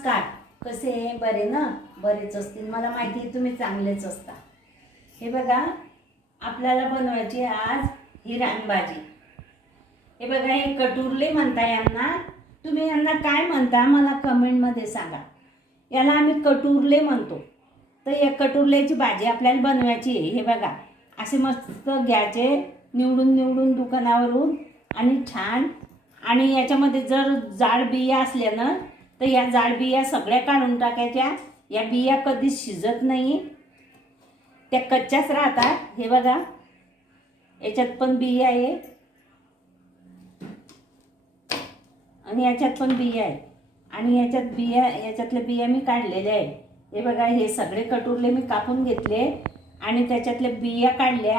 नमस्कार. कसे आहे? बरे ना? बरेच असतील, मला माहिती आहे तुम्ही चांगलेच असता. हे बघा, आपल्याला बनवायची आज ही रानभाजी. हे बघा, हे कटुरले म्हणता यांना. तुम्ही यांना काय म्हणता मला कमेंटमध्ये सांगा. याला आम्ही कटुरले म्हणतो. तर या कटुरल्याची भाजी आपल्याला बनवायची आहे. हे बघा, असे मस्त घ्यायचे निवडून दुकानावरून आणि छान. आणि याच्यामध्ये जर जाड बिया असल्या ना तर या जाड बिया सगळ्या काढून टाकायच्या. या बिया कधीच शिजत नाही, त्या कच्च्याच राहतात. हे बघा, याच्यात पण बिया आहे आणि याच्यात पण बिया आहे आणि याच्यातल्या बिया मी काढलेल्या आहे. हे बघा, हे सगळे कटुरले मी कापून घेतले आणि त्याच्यातल्या बिया काढल्या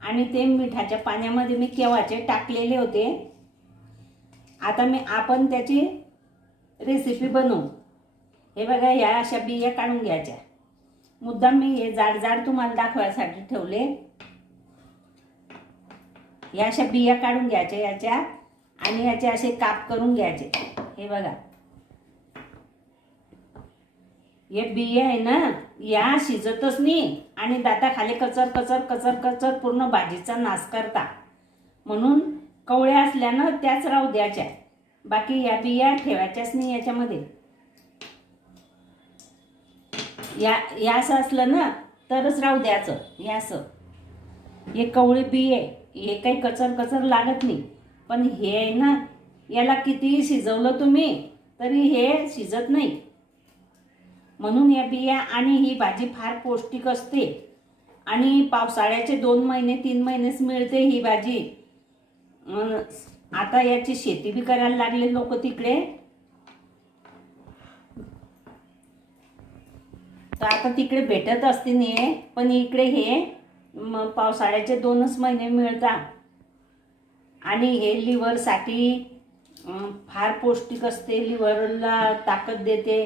आणि ते मिठाच्या पाण्यामध्ये मी केव्हाचे टाकलेले होते. आता आपण त्याची रेसिपी बनवू. हे बघा, या अशा बिया काढून घ्यायच्या. मुद्दाम मी हे जाड तुम्हाला दाखवायसाठी ठेवले. या अशा बिया काढून घ्यायच्या याच्या आणि याचे असे काप करून घ्यायचे. हे बघा, हे बिया आहे ना, या शिजतच नाही आणि दाताखाली कचर कचर कचर कचर पूर्ण भाजीचा नाश करता. म्हणून कवळ्या असल्यानं त्याच राहू द्यायच्या, बाकी या बिया ठेवायच्याच नाही याच्यामध्ये. या असं असलं ना तरच राहू द्यायचं. हे असं, हे कवळे बिये, हे काही कचर कचर लागत नाही. पण हे आहे ना, याला कितीही शिजवलं तुम्ही तरी हे शिजत नाही. म्हणून या बिया, आणि ही भाजी फार पौष्टिक असते आणि पावसाळ्याचे 2 महिने 3 महिनेच मिळते ही भाजी. आता याची शेती बी करायला लागले लोक तिकडे. तर आता तिकडे भेटत असते नाही, पण इकडे हे पावसाळ्याचे 2च महिने मिळतात. आणि हे लिव्हरसाठी फार पौष्टिक असते, लिव्हरला ताकद देते,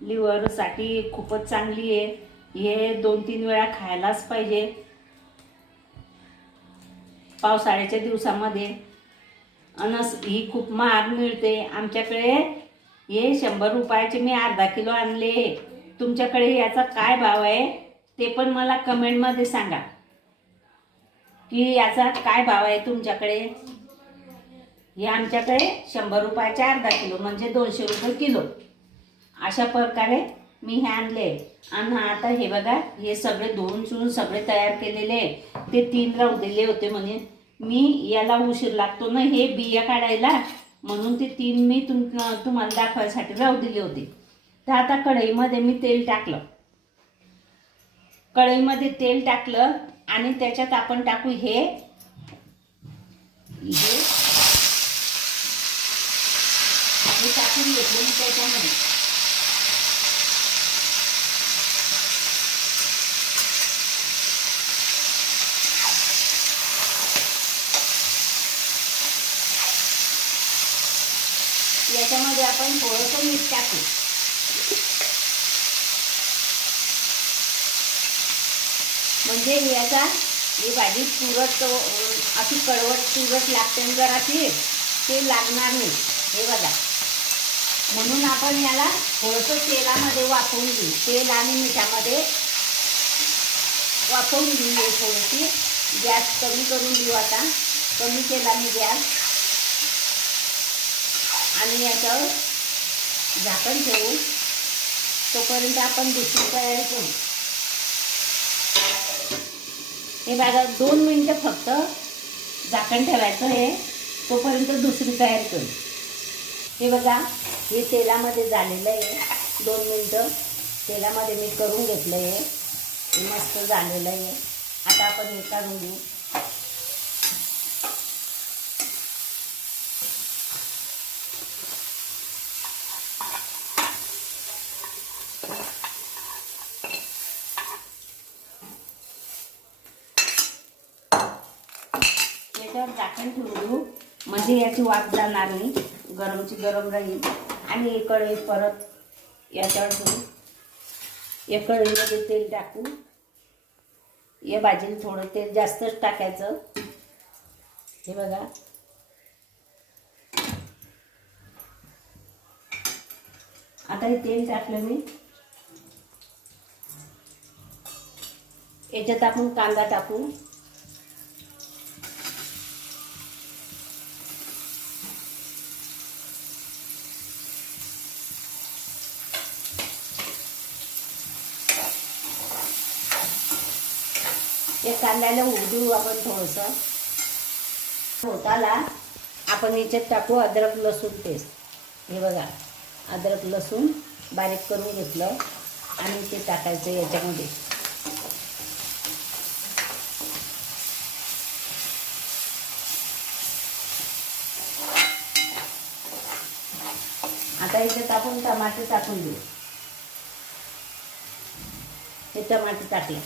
लिव्हरसाठी खूपच चांगली आहे. हे 2-3 वेळा खायलाच पाहिजे पावसाळ्याच्या दिवसामध्ये. अनस ही खूप महाग मिळते. आमच्याकडे हे 100 रुपयाचे मी अर्धा किलो आणले. तुमच्याकडे याचा काय भाव आहे ते पण मला कमेंटमध्ये सांगा की याचा काय भाव आहे तुमच्याकडे. हे आमच्याकडे 100 रुपयाचे अर्धा किलो म्हणजे 200 रुपये किलो. अशा प्रकारे मी हे आणले. आणि आता हे बघा, हे सगळे धुवून सगळे तयार केलेले. ते 3 राहू दिले होते म्हणे मी. याला उशीर लागतो ना हे बिया काढायला, म्हणून ते 3 मी तुम्हाला दाखवायसाठी राहू दिले होते. तर आता कढईमध्ये मी तेल टाकलं. कढईमध्ये तेल टाकलं आणि त्याच्यात आपण टाकू हे टाकून घेतलं मी त्याच्यामध्ये. याच्यामध्ये आपण थोडंसं मीठ टाकू. म्हणजे याचा ही भाजी तुरट अशी कडवट तुरट लागते जरा ते लागणार नाही. हे बघा, म्हणून आपण याला थोडंसं तेलामध्ये वाफवून घेऊ. तेल आणि मिठामध्ये वाफवून घेऊ. थोडीशी गॅस कमी करून देऊ. आता कमी केला मी गॅस आणि याच्यावर झाकण ठेवू. तोपर्यंत आपण दुसरी तयारी करू. हे बघा, 2 मिनटं फक्त झाकण ठेवायचं आहे, तोपर्यंत दुसरी तयारी करू. हे बघा, हे तेलामध्ये झालेलं आहे. 2 मिनटं तेलामध्ये मी करून घेतलं आहे. हे मस्त झालेलं आहे. आता आपण हे काढून घेऊ. याच्यावर झाकण ठेवू म्हणजे याची वाफ जाणार नाही, गरमची गरम राहील. आणि कढई परत याच्यावर ठेवू. या कढईमध्ये तेल टाकू. या भाजीला थोडं तेल जास्तच टाकायचं. हे बघा, आता हे तेल टाकलं मी. याच्यात आपण कांदा टाकू. या कांद्याला उघडू आपण थोडंसं. होताला आपण याच्यात टाकू अद्रक लसूण पेस्ट. हे बघा, अद्रक लसूण बारीक करून घेतलं आणि ते टाकायचं याच्यामध्ये. आता याच्यात आपण टमाटे टाकून देऊ. हे टमाटे टाकले.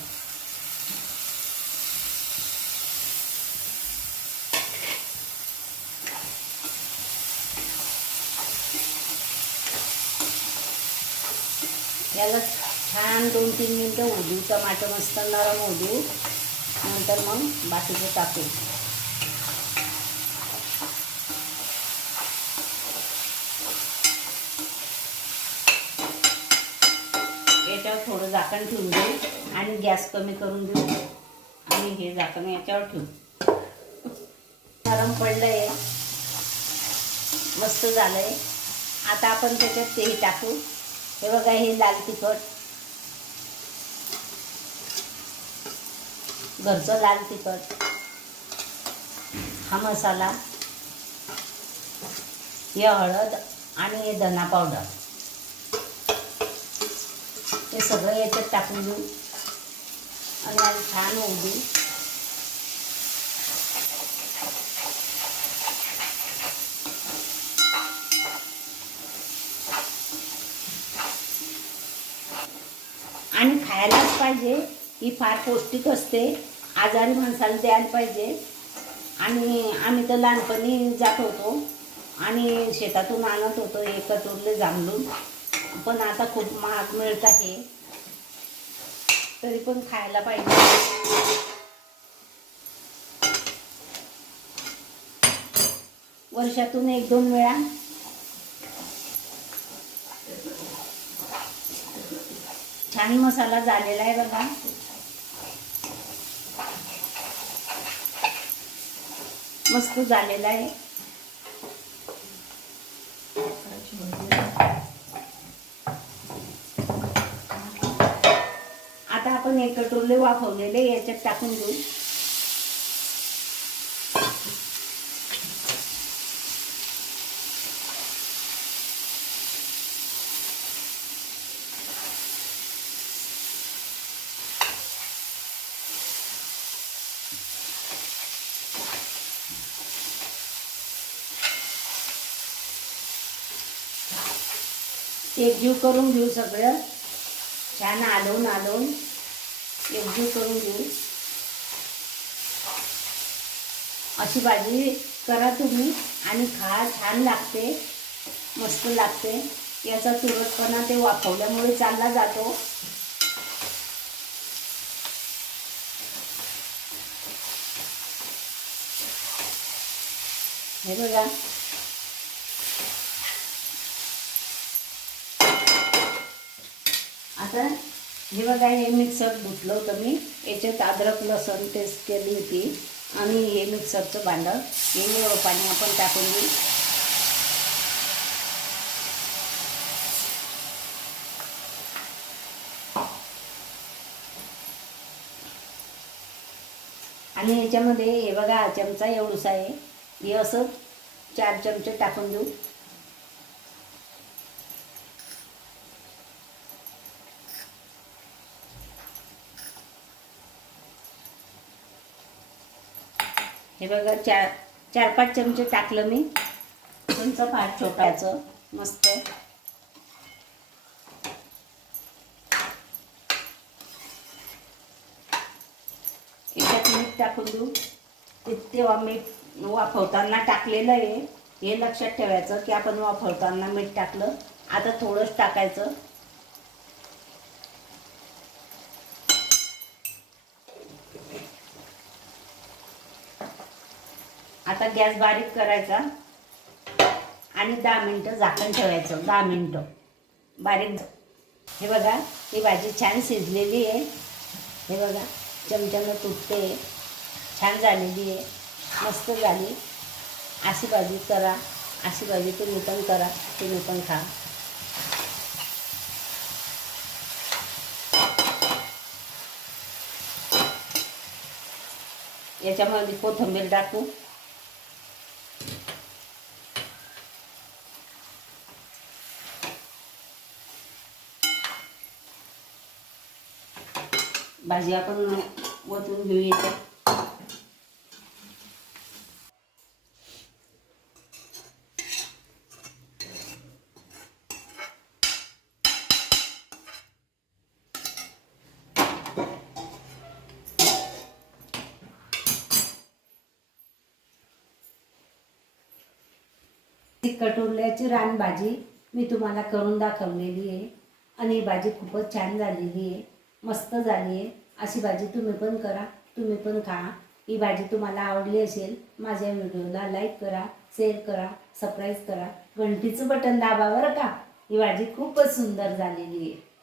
याला छान 2-3 मिनटं होऊ देऊ. टमाटर मस्त नरम होऊ देऊ. नंतर मग बाकीचं टाकू. याच्यावर थोडं झाकण ठेवून देऊ आणि गॅस कमी करून देऊ आणि हे झाकण याच्यावर ठेवू. नरम पडलंय, मस्त झालंय. आता आपण त्याच्यात तेही टाकू. हे बघा, हे लाल तिखट, घरचं लाल तिखट, हा मसाला, हे हळद आणि हे धना पावडर, हे सगळं याच्यात टाकून देऊ आणि आज छान होऊ देऊ. आणि खायलाच पाहिजे. ही फार पौष्टिक असते. आजारी माणसाला द्यायला पाहिजे. आणि आम्ही तर लहानपणी जात होतो आणि शेतातून आणत होतो हे कटोरले जांभळून. पण आता खूप महाग मिळत आहे, तरी पण खायला पाहिजे. वर्षातून 1-2 वेळा. छान मसाला झालेला आहे बघा. मस्त झालेला आहे. आता आपण हे कटोरले वाफवलेले याच्यात टाकून देऊ. एकजीव करून घेऊ. सगळं छान आलवून एकजीव करून घेऊ. अशी भाजी करा तुम्ही आणि खा. छान लागते, मस्त लागते. याचा तुरटपणा ते वाफवल्यामुळे चालला जातो. हे बघा, आता हे बघा, हे मिक्सर धुतलं होतं मी. याच्यात अद्रक लसूण पेस्ट केली होती आणि हे मिक्सरचं भांडं. हे एवढं पाणी आपण टाकून देऊ. आणि याच्यामध्ये हे बघा, हा चमचा एवढूसा आहे. हे असं 4 चमचे टाकून देऊ. हे बघा, 4-5 चमचे टाकलं मी. चमचा फार छोटाचं मस्त. याच्यात मीठ टाकून देऊ. तेव्हा मीठ वाफवताना टाकलेलं आहे, हे लक्षात ठेवायचं की आपण वाफवताना मीठ टाकलं. आता थोडंच टाकायचं. आता गॅस बारीक करायचा आणि 10 मिनिटं झाकण ठेवायचं. 10 मिनिटं. बारीक. हे बघा, ही भाजी छान शिजलेली आहे. हे बघा, चमच्यानं तुटते, छान झालेली आहे, मस्त झाली. अशी भाजी करा, अशी भाजी तुम्ही पण करा, तुम्ही पण खा. याच्यामध्ये कोथिंबीर टाकू. भाजी आपण ओतून घेऊ याच्यात. कटोरल्याची रान भाजी मी तुम्हाला करून दाखवलेली आहे आणि ही भाजी खूपच छान झालेली आहे, मस्त झाली आहे. अशी भाजी तुम्ही पण करा, तुम्ही पण खा. ही भाजी तुम्हाला आवडली असेल, माझ्या व्हिडिओला लाईक करा, शेअर करा, सबस्क्राईब करा, घंटीचं बटन दाबा बरं का. ही भाजी खूपच सुंदर झालेली आहे.